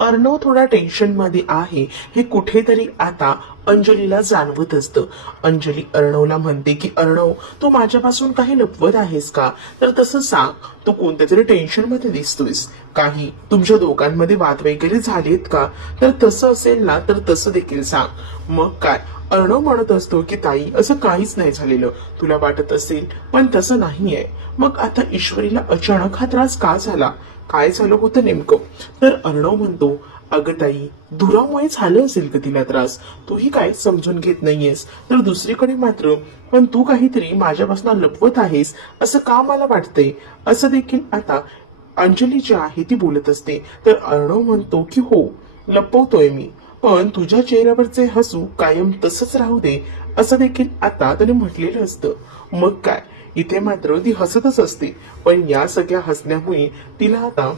अर्णव थोडा टेन्शन मध्ये आहे हे कुठेतरी आता अंजलीला जाणवत असतं। अंजली अर्णवला म्हणते की अर्णव, तू माझ्यापासून काही लपवत आहेस का? तर तसं सांग, तू कोणत्या तरी टेन्शन मध्ये दिसतोयस, काही तुमच्या दोघांमध्ये वाद वगैरे झालेत का? तर तसं असेल ना तर तसं देखील सांग। मग काय अर्णव म्हणत असतो की ताई, असं काहीच नाही झालेलं, तुला वाटत असेल पण तसं नाहीये। मग आता ईश्वरीला अचानक हा त्रास का झाला, काय झालं होतं नेमकं? तर अर्णव म्हणतो, अगं ताई, धुरामुळे झालं असेल का तिला त्रास, तूही काय समजून घेत नाहीयेस। तर दुसरीकडे मात्र पण तू काहीतरी माझ्यापासून लपवत आहेस असं का मला वाटतंय, असं देखील आता अंजली जी आहे ती बोलत असते। तर अर्णव म्हणतो की हो, लपवतोय मी, पण तुझ्या चेहऱ्यावरचे हसू कायम तसंच राहू दे, असं देखील आता त्याने म्हटलेलं असतं। मग काय, इथे मात्र ती हसतच असते, पण या सगळ्या हसण्यामुळे तिला आता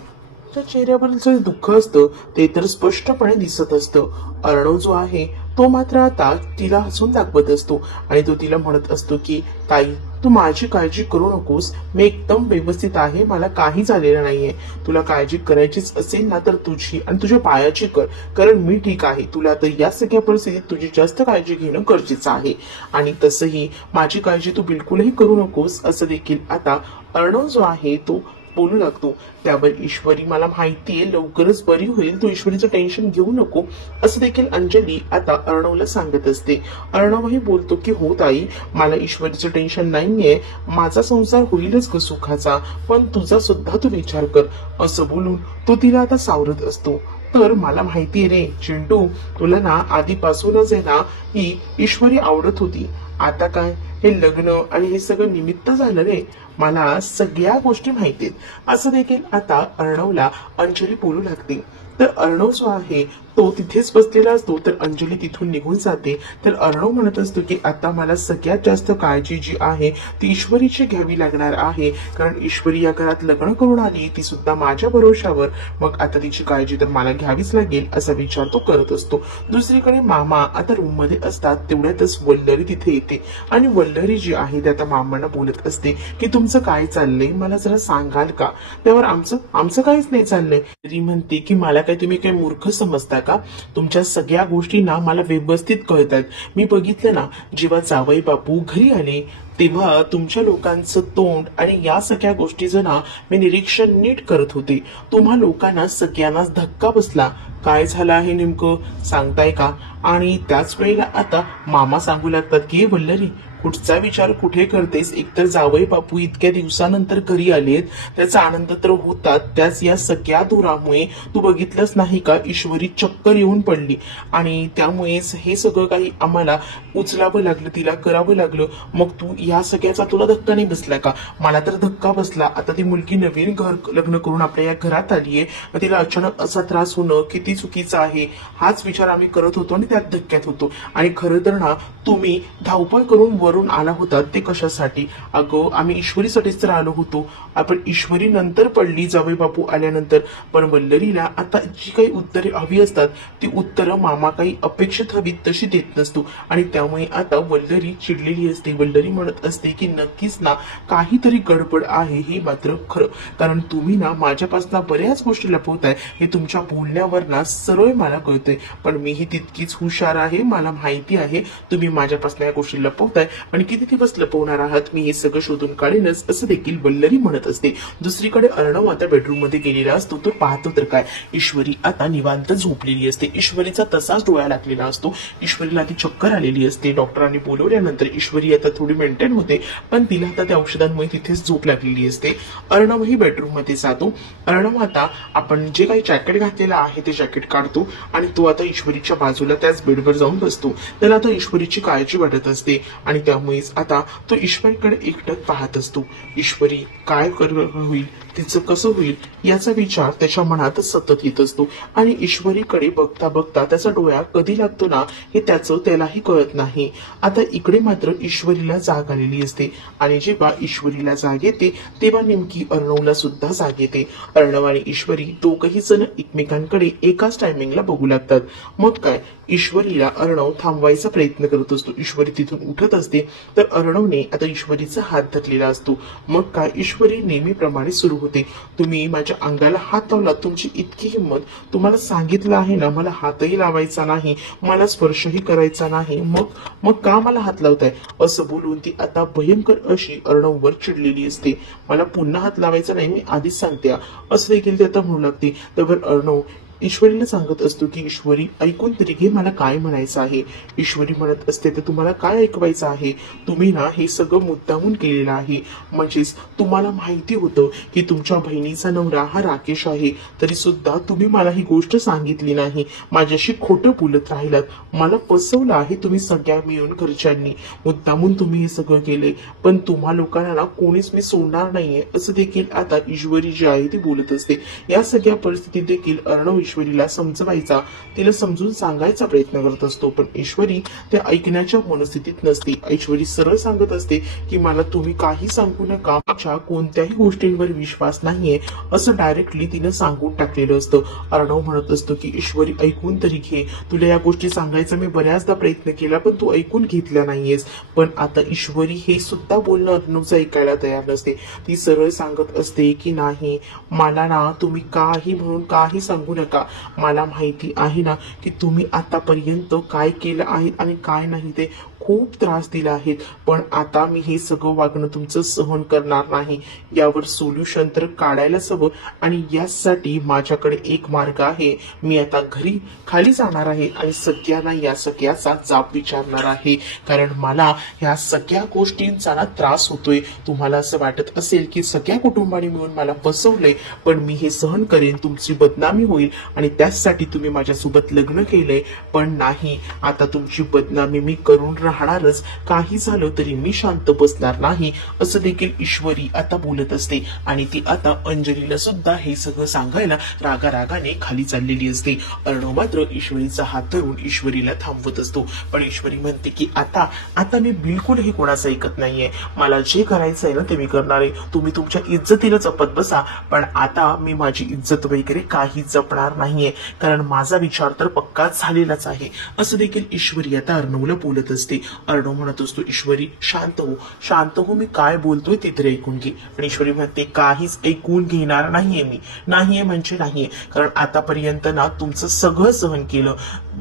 त्या चेहऱ्यावर जे दुःख असतं ते तर स्पष्टपणे दिसत असतं। अर्णव जो आहे तो मात्र आता तिला हसून दाखवत असतो आणि तो तिला म्हणत असतो की ताई, तू माझी काळजी करू नकोस, मी एकदम व्यवस्थित आहे, मला काही झालेलं नाहीये। तुला काळजी करायचीच असेल ना तर तुझी आणि तुझ्या पायाची कर, कारण मी ठीक आहे। तुला तर या सगळ्या परिस्थितीत तुझी जास्त काळजी घेणं गरजेचं आहे आणि तसंही माझी काळजी तू बिलकुलही करू नकोस, असं देखील आता अर्णव जो आहे तो बोलू लागतो। त्यावर ईश्वरी, मला माहितीये लवकरच बरी होईल, तू ईश्वरीचं टेन्शन घेऊ नको, असं देखील अंजली आता अर्णवला सांगत असते। अर्णवही बोलतो की हो ताई, मला ईश्वरीचं टेन्शन नाहीये, माझा संसार होईलच ग सुखाचा, पण तुझा सुद्धा तू विचार कर, असं बोलून तो तिला आता सावरत असतो। तर मला माहितीये रे चिंटू, तुला ना आधीपासूनच आहे ना ही ईश्वरी आवडत होती, आता काय हे लग्न आणि हे सगळं निमित्त झालं रे, मला सगळ्या गोष्टी माहितीत, असं देखील आता अर्णवला अंजली बोलू लागते। तर अर्णव जो आहे तो तिथेच बसलेला असतो, तर अंजली तिथून निघून जाते। तर अर्णव म्हणत असतो की आता मला सगळ्यात जास्त काळजी जी आहे ती ईश्वरीची घ्यावी लागणार आहे, कारण ईश्वरी या घरात लग्न करून आली, ती सुद्धा माझ्या भरोशावर, मग आता तिची काळजी तर मला घ्यावीच लागेल, असा विचार तो करत असतो। दुसरीकडे मामा आता रूम मध्ये असतात, तेवढ्यातच वल्लरी तिथे येते आणि वल्लरी जी आहे ती आता मामांना बोलत असते की तुमचं काय चाललंय, मला जरा सांगाल का? त्यावर आमचं काहीच नाही चाललंय। ती म्हणते की मला काय तुम्ही काय मूर्ख समजता का? तुमच्या सगळ्या गोष्टी ना मला व्यवस्थित कळतात, मी बघितलं ना, जेव्हा जावई बापू घरी आले तेव्हा तुमच्या लोकांचं तोंड आणि या सगळ्या गोष्टीचं ना मी निरीक्षण नीट करत होते, तुम्हा लोकांना सगळ्यांनाच धक्का बसला, काय झालं आहे नेमकं सांगताय का? आणि त्याच वेळेला आता मामा सांगू लागतात की वल्लरी, कुठचा विचार कुठे करतेस, एकतर जावई बापू इतक्या दिवसानंतर घरी आलेत, त्याचा आनंद तर होतात, त्याच या सगळ्या धुरामुळे तू बघितलंच नाही का ईश्वरी चक्कर येऊन पडली आणि त्यामुळेच हे सगळं काही आम्हाला उचलावं लागलं, तिला करावं लागलं, मग तू या सगळ्याचा तुला धक्का नाही बसला का? मला तर धक्का बसला, आता ती मुलगी नवीन घर लग्न करून आपल्या या घरात आलीये, तिला अचानक असा त्रास होणं किती चुकीचं आहे, हाच विचार आम्ही करत होतो आणि त्यात धक्क्यात होतो। आणि खरं तर ना तुम्ही धावपळ करून वरून आला होता ते कशासाठी? अगं आम्ही ईश्वरीसाठीच तर आलो होतो, आपण ईश्वरी नंतर पडली जावई बापू आल्यानंतर, पण वल्लरीला आता जी काही उत्तरे हवी असतात ती उत्तरं मामा काही अपेक्षित हवीत तशी देत नसतो आणि त्यामुळे आता वल्लरी चिडलेली असते। वल्लरी म्हणत असते की नक्कीच ना काहीतरी गडबड आहे, हे मात्र खरं, कारण तुम्ही ना माझ्यापासून बऱ्याच गोष्टी लपवताय, हे तुमच्या बोलण्यावर ना सरळ मला कळतंय, पण मीही तितकीच हुशार आहे, मला माहिती आहे तुम्ही माझ्यापासून या गोष्टी लपवताय आणि किती दिवस लपवणार आहात, मी हे सगळं शोधून काढेनच, असं देखील वल्लरी म्हणत असते। दुसरीकडे अर्णव आता बेडरूम मध्ये गेलेला असतो, तो पाहतो तर काय ईश्वरी आता निवांत झोपलेली असते, ईश्वरीचा तसाच डोळा लागलेला असतो, ईश्वरीला ती चक्कर आलेली असते, डॉक्टरांनी बोलवल्यानंतर ईश्वरी आता थोडी मेंटेन होते, पण तिला आता त्या औषधांमुळे तिथेच झोप लागलेली असते। अर्णवही बेडरूम मध्ये जातो। अर्णव आता आपण जे काही जॅकेट घातलेलं आहे ते जॅकेट काढतो आणि तो आता ईश्वरीच्या बाजूला त्याच बेडवर जाऊन बसतो, त्याला आता ईश्वरीची काळजी वाटत असते आणि त्यामुळेच आता तो ईश्वरीकडे एकटक पाहत असतो। ईश्वरी काय होईल, तिचं कसं होईल याचा विचार त्याच्या मनात सतत येत असतो आणि ईश्वरीकडे बघता बघता त्याचा डोळा कधी लागतो ना हे त्याचं त्यालाही कळत नाही। आता इकडे मात्र ईश्वरीला जाग आलेली असते आणि जेव्हा ईश्वरीला जाग येते तेव्हा नेमकी अर्णवला सुद्धा जाग येते। अर्णव आणि ईश्वरी दोघही जण एकमेकांकडे एकाच टायमिंगला बघू लागतात। मग काय ईश्वरीला अर्णव थांबवायचा प्रयत्न करत असतो, ईश्वरी तिथून उठत असते, तर अर्णवने आता ईश्वरीचा हात धरलेला असतो। मग काय ईश्वरी नेहमीप्रमाणे सुरू होते. तुम्ही माझ्या अंगाला हात लावला, तुमची इतकी हिंमत. तुम्हाला सांगितलं आहे ना मला हातही लावायचा नाही, मला स्पर्शही करायचा नाही, मग मग का मला हात लावताय? असं बोलून ती आता भयंकर अशी अर्णववर चिडलेली असते. मला पुन्हा हात लावायचा नाही, मी आधीच सांगते, असं देखील ती आता म्हणू लागते. तर अर्णव ईश्वरीला सांगत असतो की ईश्वरी ऐकून तरी घे, मला काय म्हणायचं आहे. ईश्वरी म्हणत असते तर तुम्हाला काय ऐकवायचं आहे? तुम्ही ना हे सगळं मुद्दामून केलेलं आहे. म्हणजेच तुम्हाला माहिती होतं की तुमच्या बहिणीचा नवरा हा राकेश आहे, तरी सुद्धा तुम्ही मला ही गोष्ट सांगितली नाही, माझ्याशी खोटं बोलत राहिलात, मला फसवलं आहे तुम्ही सगळ्या मिळून घरच्यांनी. मुद्दामून तुम्ही हे सगळं केले, पण तुम्हा लोकांना ना कोणीच मी सोडणार नाहीये, असं देखील आता ईश्वरी जी आहे ती बोलत असते. या सगळ्या परिस्थितीत देखील अर्णव ईश्वरीला समजवायचा, तिला समजून सांगायचा प्रयत्न करत असतो, पण ईश्वरी त्या ऐकण्याच्या मनस्थितीत नसते. ईश्वरी सरळ सांगत असते की मला तुम्ही काही सांगू नका, माझ्या कोणत्याही गोष्टींवर विश्वास नाहीये, असं डायरेक्टली तिनं सांगून टाकलेलं असतं. अर्णव म्हणत असतो की ईश्वरी ऐकून तरी घे, तुला या गोष्टी सांगायचा मी बऱ्याचदा प्रयत्न केला, पण तू ऐकून घेतल्या नाहीयेस. पण आता ईश्वरी हे सुद्धा बोलणं अर्णवचं ऐकायला तयार नसते. ती सरळ सांगत असते की नाही, मला ना तुम्ही काही म्हणून काही सांगू नका, मला माहिती आहे ना की तुम्ही आतापर्यंत काय केलं आहे आणि काय नाही, ते खूप त्रास दिला आहे, पण आता मी हे सगळं वागणं तुमचं सहन करणार नाही. यावर सोल्युशन तर काढायलाच हवं, आणि यासाठी माझ्याकडे एक मार्ग आहे. मी आता घरी खाली जाणार आहे आणि सगळ्यांना या सगळ्याचा जाब विचारणार आहे, कारण मला ह्या सगळ्या गोष्टींचा ना त्रास होतोय. तुम्हाला असं वाटत असेल की सगळ्या कुटुंबाने मिळून मला फसवलंय, पण मी हे सहन करेन, तुमची बदनामी होईल आणि त्याचसाठी तुम्ही माझ्यासोबत लग्न केलंय, पण नाही, आता तुमची बदनामी मी करून राहणारच, काही झालं तरी मी शांत बसणार नाही, असं देखील ईश्वरी आता बोलत असते. आणि ती आता अंजलीला सुद्धा हे सगळं सांगायला रागारागाने खाली चाललेली असते. अर्णव मात्र ईश्वरीचा हात धरून ईश्वरीला थांबवत असतो, पण ईश्वरी म्हणते की आता आता मी बिलकुल हे कोणाचं ऐकत नाहीये, मला जे करायचं आहे ना ते मी करणार आहे, तुम्ही तुमच्या इज्जतीला जपत बसा, पण आता मी माझी इज्जत वगैरे काही जपणार नाहीये, कारण माझा विचार तर पक्काच झालेलाच आहे, असं देखील ईश्वरी आता अर्णवला बोलत असते. अर्णव म्हणत असतो ईश्वरी शांत हो, शांत हो, मी काय बोलतोय ते तरी ऐकून घे. आणि ईश्वरी म्हणते काहीच ऐकून घेणार नाहीये मी, नाहीये म्हणजे नाहीये, कारण आतापर्यंत ना तुमचं सगळं सहन केलं,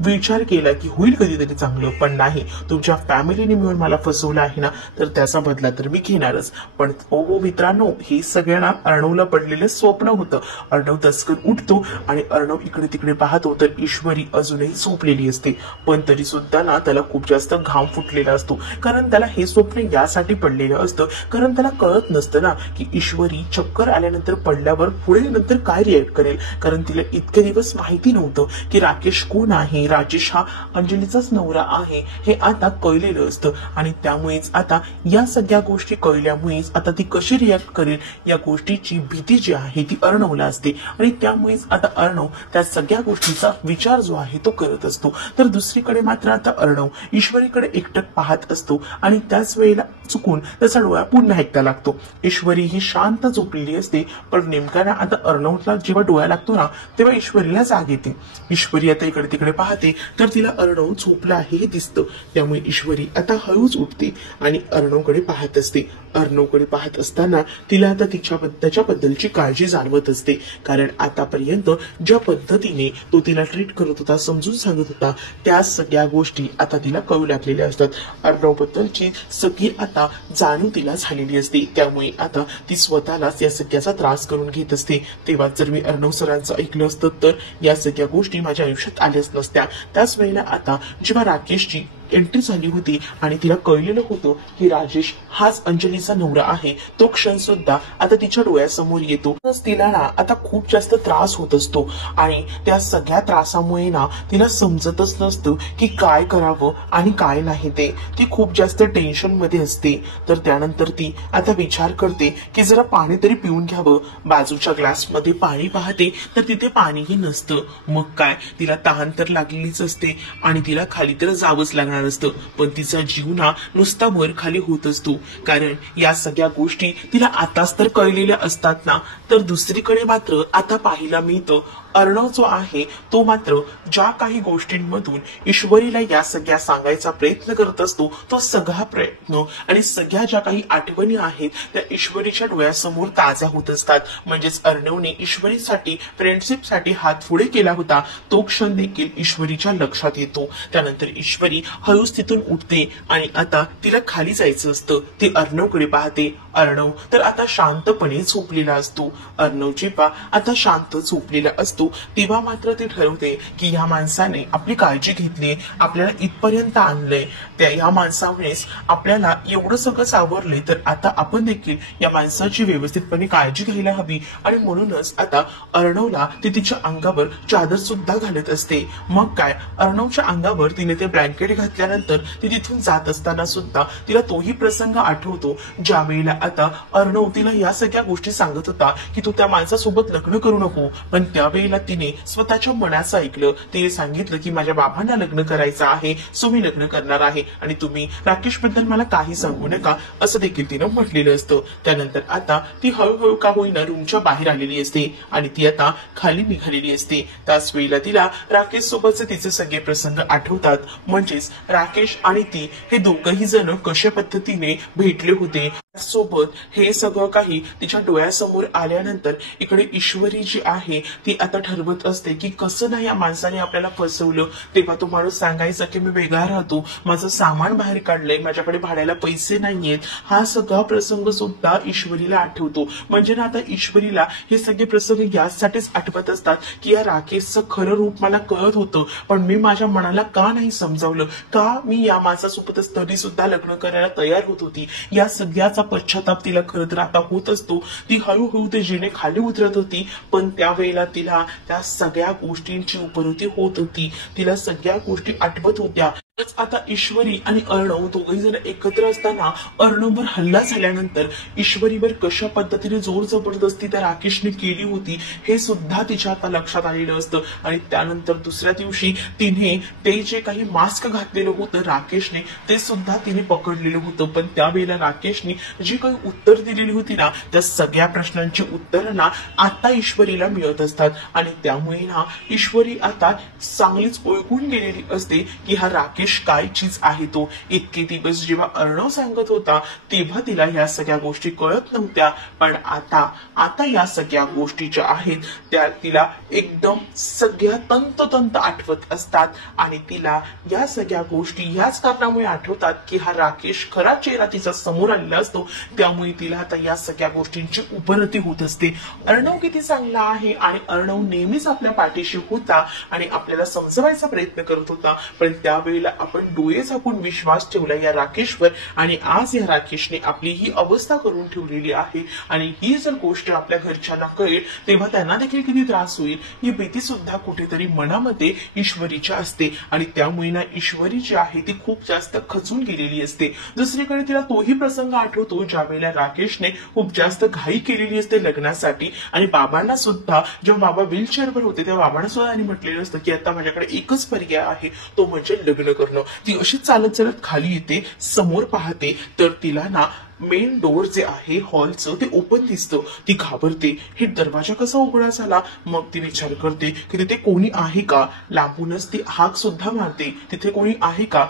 विचार केला की होईल कधीतरी चांगलं, पण नाही, तुमच्या फॅमिलीने मिळून मला फसवलं आहे ना, तर त्याचा बदला तर मी घेणारच. पण ओ मित्रांनो, हे सगळ्यांना अर्णवला पडलेलं स्वप्न होतं. अर्णव तस्कर उठतो आणि अर्णव इकडे तिकडे पाहतो तर ईश्वरी अजूनही झोपलेली असते, पण तरी सुद्धा ना त्याला खूप जास्त घाम फुटलेला असतो, कारण त्याला हे स्वप्न यासाठी पडलेलं असतं, कारण त्याला कळत नसतं ना की ईश्वरी चक्कर आल्यानंतर पडल्यावर पुढे नंतर काय रिॲक्ट करेल, कारण तिला इतके दिवस माहिती नव्हतं की राकेश कोण आहे, राजेश हा अंजलीचाच नवरा आहे, हे आता कळलेलं असतं. आणि त्यामुळेच आता या सगळ्या गोष्टी कळल्यामुळेच आता ती कशी रिॲक्ट करेल या गोष्टीची भीती जी आहे ती अर्णवला असते, आणि त्यामुळेच आता अर्णव त्या सगळ्या गोष्टीचा विचार जो आहे तो करत असतो. तर दुसरीकडे मात्र आता अर्णव ईश्वरीकडे एकटक पाहत असतो, आणि त्याच वेळेला चुकून त्याचा डोळा पुन्हा एकदा लागतो. ईश्वरी ही शांत झोपलेली असते, पण नेमका ना आता अर्णवला जेव्हा डोळा लागतो ना तेव्हा ईश्वरीला जाग येते. ईश्वरी आता इकडे तिकडे पाहते तर तिला अर्णव झोपला आहे हे दिसतं, त्यामुळे ईश्वरी आता हळूच उठते आणि अर्णवकडे पाहत असते. अर्णवकडे पाहत असताना तिला आता त्याच्याबद्दलची काळजी जाणवत असते, कारण आतापर्यंत ज्या पद्धतीने तो तिला ट्रीट करत होता, समजून सांगत होता, त्या सगळ्या गोष्टी आता तिला कळू लागलेल्या असतात. अर्णवबद्दलची सगळी आता जाणीव तिला झालेली असते, त्यामुळे आता ती स्वतःलाच या सगळ्याचा त्रास करून घेत असते. तेव्हा जर मी अर्णव सरांचं ऐकलं असतं तर या सगळ्या गोष्टी माझ्या आयुष्यात आल्याच नसत्या. त्याच वेळेला आता जेव्हा राकेशची एंट्री झाली होती आणि तिला कळलेलं होतं की राजेश हाच अंजलीचा नवरा आहे, तो क्षण सुद्धा आता तिच्या डोळ्यासमोर येतो. तिला ना आता खूप जास्त त्रास होत असतो, आणि त्या सगळ्या त्रासामुळे ना तिला समजतच नसतं की काय करावं आणि काय नाही ते. ती खूप जास्त टेन्शन मध्ये असते. तर त्यानंतर ती आता विचार करते की जरा पाणी तरी पिऊन घ्यावं. बाजूच्या ग्लासमध्ये पाणी पाहते तर तिथे पाणीही नसतं. मग काय, तिला तहान तर लागलेलीच असते आणि तिला खाली तर जावंच लागणार असतं, पण तिचा जीव ना नुसता वर खाली होत असतो, कारण या सगळ्या गोष्टी तिला आताच तर कळलेल्या असतात ना. तर दुसरीकडे मात्र आता पाहायला मिळतं अर्णव जो आहे तो मात्र ज्या काही गोष्टींमधून ईश्वरीला या सगळ्या सांगायचा प्रयत्न करत असतो तो सगळा प्रयत्न आणि सगळ्या ज्या काही आठवणी आहेत त्या ईश्वरीच्या डोळ्यासमोर ताज्या होत असतात. म्हणजेच अर्णवने ईश्वरीसाठी फ्रेंडशिपसाठी हात पुढे केला होता तो क्षण देखील ईश्वरीच्या लक्षात येतो. त्यानंतर ईश्वरी हळूच तिथून उठते आणि आता तिला खाली जायचं असतं. ती अर्णवकडे पाहते. अर्णव तर आता शांतपणे झोपलेला असतो. अर्णव जेव्हा आता शांत झोपलेला असतो तेव्हा मात्र ती ठरवते की या माणसाने आपली काळजी घेतली, आपल्याला इथपर्यंत आणलंय, त्या या माणसामुळेच आपल्याला एवढं सगळं सावरलंय, तर आता आपण देखील या माणसाची व्यवस्थितपणे काळजी घ्यायला हवी. आणि म्हणूनच आता अर्णवला ती तिच्या अंगावर चादर सुद्धा घालत असते. मग काय, अर्णवच्या अंगावर तिने ते ब्लँकेट घातल्यानंतर ती तिथून जात असताना सुद्धा तिला तोही प्रसंग आठवतो ज्या वेळेला आता अर्णव तिला या सगळ्या गोष्टी सांगत होता की तू त्या माणसासोबत लग्न करू नको, पण त्यावेळेला तिने स्वतःच्या मनाचं ऐकलं. तिने सांगितलं की माझ्या बाबांना लग्न करायचं आहे, सो मी लग्न करणार आहे आणि तुम्ही राकेश बद्दल मला काही सांगू नका असं देखील तिनं म्हटलेलं असतं. त्यानंतर आता ती हळूहळू का होईना रूमच्या बाहेर आलेली असते आणि ती आता खाली निघालेली असते. त्याच वेळेला तिला राकेश सोबतचे तिचे सगळे प्रसंग आठवतात. म्हणजेच राकेश आणि ती हे दोघही जण कशा पद्धतीने भेटले होते सोबत हे सगळं काही तिच्या डोळ्यासमोर आल्यानंतर इकडे ईश्वरी जी आहे ती आता ठरवत असते की कसं नाही या माणसाने आपल्याला फसवलं. तेव्हा तो माणूस सांगायचा की मी वेगळा राहतो, माझं सामान बाहेर काढलंय, माझ्याकडे भाड्याला पैसे नाहीयेत. हा सगळा प्रसंग सुद्धा ईश्वरीला आठवतो. म्हणजे ना आता ईश्वरीला हे सगळे प्रसंग यासाठीच आठवत असतात की या राकेशचं खरं रूप मला कळत होतं, पण मी माझ्या मनाला का नाही समजावलं, का मी या माणसासोबतच तरी सुद्धा लग्न करायला तयार होत होती. या सगळ्याचा पश्चाताप तिला खरं तर आता होत असतो. ती हळूहळू ते जिने खाली उतरत होती, पण त्यावेळेला तिला त्या सगळ्या गोष्टींची उपलब्धी होत होती. तिला सगळ्या गोष्टी आठवत होत्या. आता ईश्वरी आणि अर्णव दोघही जण एकत्र असताना अर्णववर हल्ला झाल्यानंतर ईश्वरीवर कशा पद्धतीने जोर जबरदस्ती त्या राकेशने केली होती हे सुद्धा तिच्या आता लक्षात आलेलं असतं. आणि त्यानंतर दुसऱ्या दिवशी तिने ते जे काही मास्क घातलेलं होतं राकेशने ते सुद्धा तिने पकडलेलं होतं. पण त्यावेळेला राकेशने जी काही उत्तर दिलेली होती ना त्या सगळ्या प्रश्नांची उत्तरं ना आता ईश्वरीला मिळत असतात. आणि त्यामुळे ना ईश्वरी आता चांगलीच ओळखून गेलेली असते की हा राकेश काय चीज आहे तो. इतके दिवस जेव्हा अर्णव सांगत होता तेव्हा तिला या सगळ्या गोष्टी कळत नव्हत्या, पण आता या सगळ्या गोष्टी ज्या आहेत त्या तिला एकदम सगळ्या तंतोतंत आठवत असतात. आणि तिला या सगळ्या गोष्टी याच कारणामुळे आठवतात की हा राकेश खरा चेहरा तिचा समोर आलेला असतो. त्यामुळे तिला आता या सगळ्या गोष्टींची उपरती होत असते. अर्णव किती चांगला आहे आणि अर्णव नेहमीच आपल्या पाठीशी होता आणि आपल्याला समजवायचा प्रयत्न करत होता, पण त्यावेळेला आपण डोळे झाकून विश्वास ठेवला या राकेशवर आणि आज या राकेशने आपली ही अवस्था करून ठेवलेली आहे. आणि ही जर गोष्ट आपल्या घरच्यांना कळेल तेव्हा त्यांना देखील किती त्रास होईल ही भीती सुद्धा कुठेतरी मनामध्ये ईश्वरीच्या असते. आणि त्यामुळे ना ईश्वरी जी आहे ती खूप जास्त खचून गेलेली असते. दुसरीकडे तिला तोही प्रसंग आठवतो ज्या वेळेला राकेशने खूप जास्त घाई केलेली असते लग्नासाठी आणि बाबांना सुद्धा जेव्हा बाबा व्हीलचेअरवर होते तेव्हा बाबांना सुद्धा म्हटलेलं असतं की आता माझ्याकडे एकच पर्याय आहे तो म्हणजे लग्न करणं. ती अशी चालत चालत खाली येते, समोर पाहते तर तिला ना मेन डोर जे आहे हॉलचं ते ओपन दिसतं. ती घाबरते, हे दरवाजा कसा उघडा झाला. मग ती विचार करते की तिथे कोणी आहे का. लांबूनच ती हाक सुद्धा मारते, तिथे कोणी आहे का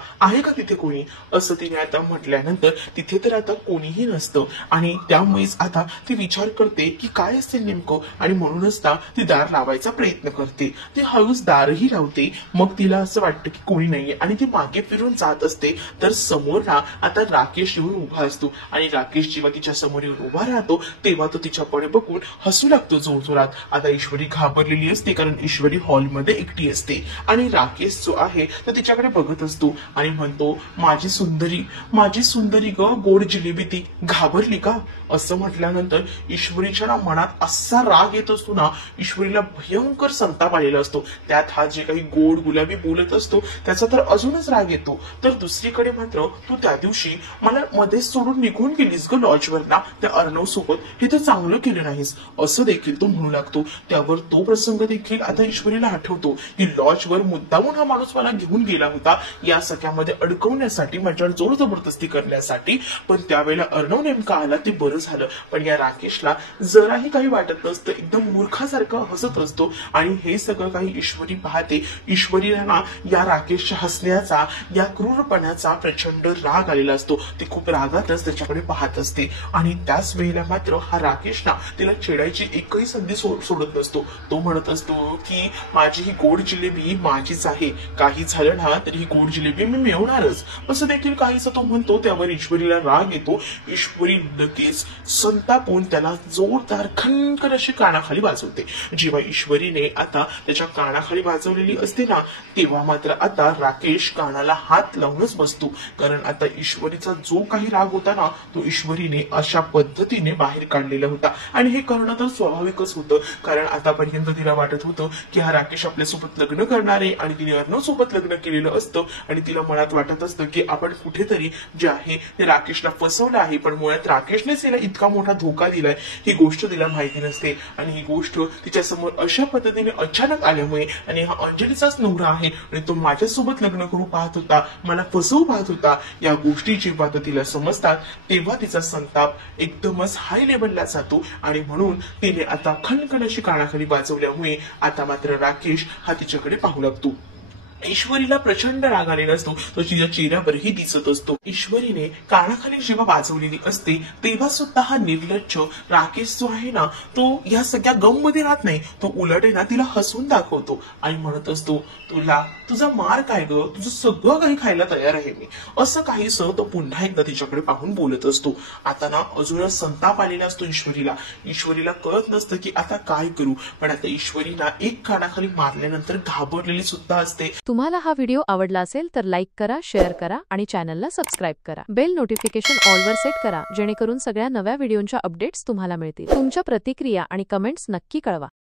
तिथे कोणी, असं तिने आता म्हटल्यानंतर तिथे तर आता कोणीही नसतं. आणि त्यामुळेच आता ती विचार करते की काय असेल नेमकं आणि म्हणूनच ना ती दार लावायचा प्रयत्न करते. ती हळूच दारही लावते. मग तिला असं वाटतं की कोणी नाहीये आणि ती मागे फिरून जात असते तर समोर ना आता राकेश येऊन उभा असतो. आणि राकेश जेव्हा तिच्या समोर येऊन उभा राहतो तेव्हा तो तिच्याकडे बघून हसू लागतो जोरजोरात. आता ईश्वरी घाबरलेली असते कारण ईश्वरी हॉलमध्ये एकटी असते आणि राकेश जो आहे तो तिच्याकडे बघत असतो आणि म्हणतो माझी सुंदरी ग गोड जिलेबी ती घाबरली का. असं म्हटल्यानंतर ईश्वरीच्या मनात असा राग येत असतो ना, ईश्वरीला भयंकर संताप आलेला असतो. त्यात हा जे काही गोड गुलाबी बोलत असतो त्याचा तर अजूनच राग येतो. तर दुसरीकडे मात्र तू त्या दिवशी मला मध्येच सोडून निघून घेऊन गेलीस ग लॉजवर ना त्या अर्णव सोबत, हे तर चांगलं केलं नाहीस असं देखील तो म्हणू लागतो. त्यावर तो प्रसंग देखील आता ईश्वरीला आठवतो की लॉजवर मुद्दामून हा माणूस मला घेऊन गेला होता या सगळ्यामध्ये अडकवण्यासाठी, माझ्यावर जोर जबरदस्ती करण्यासाठी. पण त्यावेळेला अर्णव नेमका आला ते बरं झालं. पण या राकेशला जराही काही वाटत नसतं, एकदम मूर्खासारखं हसत असतो. आणि हे सगळं काही ईश्वरी पाहते. ईश्वरीला ना या राकेशच्या हसण्याचा, या क्रूरपणाचा प्रचंड राग आलेला असतो. ती खूप रागातच त्याच्याकडे पाहत असते. आणि त्याच वेळेला मात्र हा राकेश ना तिला छेडायची एकही संधी सोडत नसतो. तो म्हणत असतो की माझी ही गोड जिलेबी माझीच आहे, काही झालं ना तरी ही गोड जिलेबी मी मिळवणारच, असं देखील काहीसं तो म्हणतो. त्यावर ईश्वरीला राग येतो. ईश्वरी लगेच संतापून त्याला जोरदार खणखण अशी कानाखाली वाजवते. जेव्हा ईश्वरीने आता त्याच्या कानाखाली वाजवलेली असते ना, तेव्हा मात्र आता राकेश कानाला हात लावूनच बसतो. कारण आता ईश्वरीचा जो काही राग होता ना, तो ईश्वरीने अशा पद्धतीने बाहेर काढलेला होता. आणि हे करणं तर स्वाभाविकच होतं, कारण आतापर्यंत तिला वाटत होतं की हा राकेश आपल्यासोबत लग्न करणार आहे आणि तिने अर्णव सोबत लग्न केलेलं असतं. आणि तिला मनात वाटत असतं की आपण कुठेतरी जे आहे ते राकेशला फसवलं आहे. पण मुळात राकेशनेच तिला इतका मोठा धोका दिलाय ही गोष्ट तिला माहिती नसते. आणि ही गोष्ट तिच्या समोर अशा पद्धतीने अचानक आल्यामुळे, आणि हा अंजलीचाच नवरा आहे आणि तो माझ्यासोबत लग्न करू पाहत होता, मला फसवू पाहत होता, या गोष्टी जेव्हा तिला समजतात तेव्हा तिचा संताप एकदमच हाय लेवलला जातो. आणि म्हणून तिने आता खणखण अशी कानाखाली वाजवल्यामुळे आता मात्र राकेश हा तिच्याकडे पाहू लागतो. ईश्वरीला प्रचंड राग आलेला असतो, तो तिच्या चेहऱ्यावरही दिसत असतो. ईश्वरीने कानाखाली जेव्हा वाजवलेली असते तेव्हा सुद्धा हा निर्लज्ज राकेश जो आहे ना, तो या सगळ्या गम मध्ये राहत नाही. तो उलट आहे ना तिला हसून दाखवतो आणि म्हणत असतो, तुला तुझा मार काय ग, तुझं सगळं काही खायला तयार आहे मी, असं काहीसं तो पुन्हा एकदा तिच्याकडे पाहून बोलत असतो. आता ना अजूनच संताप आलेला असतो ईश्वरीला. ईश्वरीला कळत नसतं की आता काय करू. पण आता ईश्वरीला एक कानाखाली मारल्यानंतर घाबरलेली सुद्धा असते. तुम्हाला हा व्हिडिओ आवडला असेल तर लाईक करा, शेअर करा आणि चॅनलला सबस्क्राईब करा. बेल नोटिफिकेशन ऑलवर सेट करा, जेणेकरून सगळ्या नव्या व्हिडिओंच्या अपडेट्स तुम्हाला मिळतील. तुमच्या प्रतिक्रिया आणि कमेंट्स नक्की कळवा.